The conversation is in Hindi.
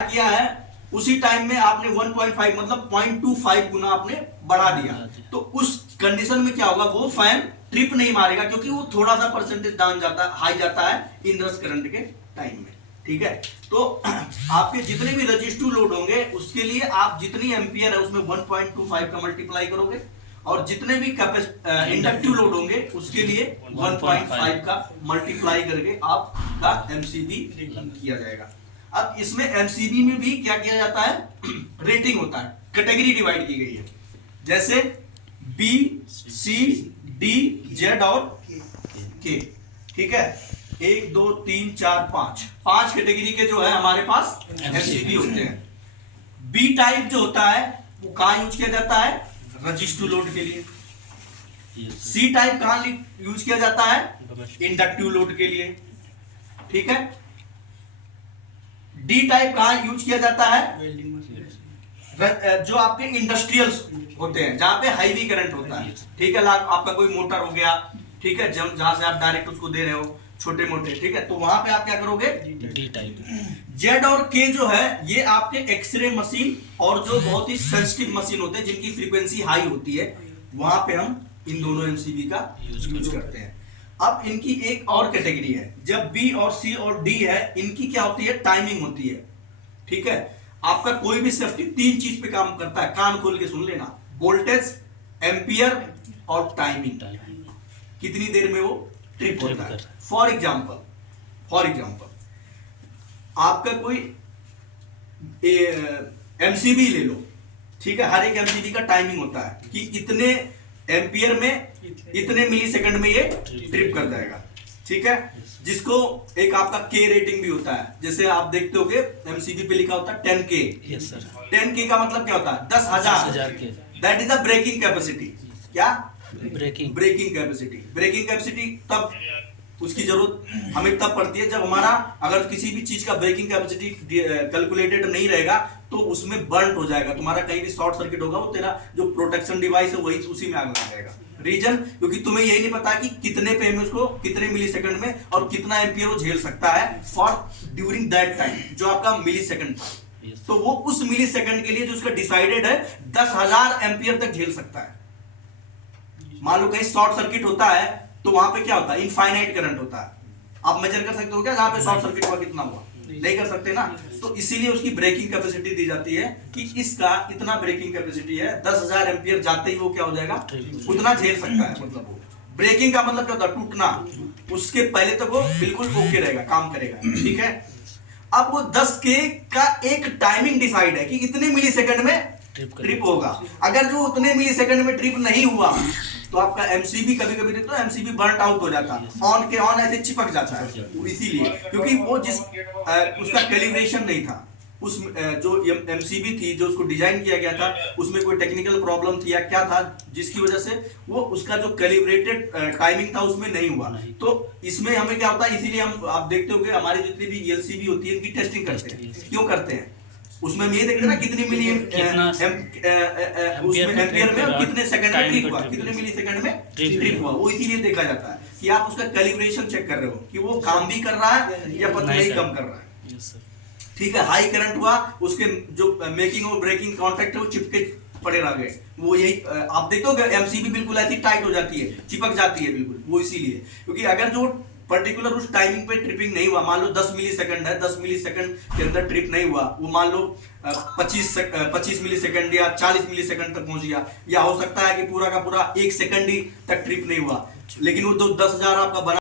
किया है उसी टाइम में आपने 1.5 मतलब 0.25 गुना आपने बढ़ा दिया, तो उस कंडीशन में क्या होगा, वो फैन ट्रिप नहीं मारेगा क्योंकि वो थोड़ा सा परसेंटेज डाउन जाता है, हाई जाता है इनरस करंट के टाइम में। ठीक है, तो आपके जितने भी रजिस्टिव लोड होंगे उसके लिए आप जितनी एम्पियर है उसमें 1.25 का मल्टीप्लाई करोगे, और जितने भी इंडक्टिव लोड होंगे उसके लिए 1.5 का मल्टीप्लाई करके आपका एमसीबी किया जाएगा। अब इसमें एमसीबी में भी क्या किया जाता है, रेटिंग होता है, कैटेगरी डिवाइड की गई है, जैसे बी सी डी जेड और के। ठीक है, 1 2 3 4 5 कैटेगरी के जो है हमारे पास एमसीबी होते हैं। बी टाइप जो होता है वो कहां यूज किया जाता है, रजिस्टिव लोड के लिए। सी टाइप कहां यूज किया जाता है, इंडक्टिव लोड के लिए। ठीक है, डी टाइप कहां यूज किया जाता है, जो आपके इंडस्ट्रियल होते हैं जहां पे हाईवी करंट होता है। ठीक है, आपका कोई मोटर हो गया, ठीक है, जहां से आप डायरेक्ट उसको दे रहे हो छोटे मोटे, ठीक है, तो वहां पे आप क्या करोगे, डी टाइप। जेड और के जो है ये आपके एक्सरे मशीन और जो बहुत ही सेंसिटिव मशीन होते हैं जिनकी फ्रीक्वेंसी हाई होती है, वहां पे हम इन दोनों एमसीबी का यूज करते हैं। अब इनकी एक और कैटेगरी है, जब बी और सी और डी है, इनकी क्या होती है, टाइमिंग होती है। ठीक है, आपका कोई भी सेफ्टी 3 चीज पे काम करता है, कान खोल के सुन लेना, वोल्टेज, एम्पियर और टाइमिंग, कितनी देर में वो ट्रिप होता है। फॉर एग्जाम्पल आपका कोई एमसीबी ले लो, ठीक है, हर एक एमसीबी का टाइमिंग होता है कि इतने एम्पियर में इतने मिली सेकंड में ये ट्रिप कर जाएगा। ठीक है, जिसको एक आपका के रेटिंग भी होता है, जैसे आप देखते होगे एमसीबी पे लिखा होता है 10K। Yes sir. 10K का मतलब क्या होता है, 10,000 के। That is the breaking capacity. क्या, ब्रेकिंग कैपेसिटी तब उसकी जरूरत हमें तब पड़ती है जब हमारा अगर किसी भी चीज का ब्रेकिंग कैपेसिटी कैलकुलेटेड नहीं रहेगा तो उसमें बर्न हो जाएगा, तुम्हारा कहीं भी शॉर्ट सर्किट होगा, वो तेरा जो प्रोटेक्शन डिवाइस है वही उसी में आग लग जाएगा। रीजन, क्योंकि तुम्हें यही नहीं पता कि कितने पे में उसको कितने मिली सेकंड में और कितना एम्पियर वो झेल सकता है फॉर ड्यूरिंग दैट टाइम, जो आपका मिली सेकंड था। तो वो उस मिली सेकंड के लिए जो उसका डिसाइडेड है 10,000 एम्पियर तक झेल सकता है। मान लो कहीं शॉर्ट सर्किट होता है तो वहां पे क्या होता है, इनफाइनाइट करंट होता है। आप मेजर कर सकते हो क्या जहां पे शॉर्ट सर्किट हुआ कितना हुआ, नहीं कर सकते ना, तो इसीलिए उसकी ब्रेकिंग कैपेसिटी दी जाती है कि इसका इतना ब्रेकिंग कैपेसिटी है, 10,000 एम्पियर जाते ही वो क्या हो जाएगा, उतना झेल सकता है। मतलब वो ब्रेकिंग का मतलब क्या होता है, टूटना, उसके पहले तक वो बिल्कुल ओके रहेगा, काम करेगा। ठीक है, अब वो 10K का एक टाइमिंग डिसाइड है कि इतने मिली सेकंड में ट्रिप होगा। अगर जो उतने मिली सेकंड में ट्रिप नहीं हुआ तो आपका एमसीबी कभी कभी देखते हो एमसीबी बर्न आउट हो जाता है, ऑन के ऑन ऐसे चिपक जाता है, इसीलिए क्योंकि वो जिस उसका कैलिब्रेशन नहीं था, उस जो एमसीबी थी जो उसको डिजाइन किया गया था उसमें कोई टेक्निकल प्रॉब्लम थी या क्या था जिसकी वजह से वो उसका जो कैलिब्रेटेड टाइमिंग था उसमें नहीं हुआ। तो इसमें हमें क्या होता है, इसीलिए हम आप देखते होंगे हमारी जितनी भी एलसीबी होती है इनकी टेस्टिंग करते हैं। क्यों करते हैं, उसमें हम ये देखते हैं ना कितनी मिली उसमें एम्पियर में और कितने सेकंड में ट्रिप हुआ, कितने मिली सेकंड में ट्रिप हुआ, वो इसीलिए देखा जाता है कि आप उसका कैलिब्रेशन चेक कर रहे हो कि वो काम भी कर रहा है या पता नहीं कम कर रहा है। ठीक है, हाई करंट हुआ, उसके जो मेकिंग और ब्रेकिंग कॉन्टैक्ट है वो चिपके पड़े रह गए, वो यही आप देखते हो एमसीबी बिल्कुल ऐसी टाइट हो जाती है, चिपक जाती है बिल्कुल, वो इसीलिए क्योंकि अगर जो पर्टिकुलर उस टाइमिंग पे ट्रिपिंग नहीं हुआ, मान लो 10 मिली सेकंड है, 10 मिली सेकंड के अंदर ट्रिप नहीं हुआ, वो मान लो 25 मिली सेकंड या 40 मिली सेकंड तक पहुंच गया, या हो सकता है कि पूरा का पूरा 1 सेकंड ही तक ट्रिप नहीं हुआ, लेकिन वो जो 10,000 आपका बना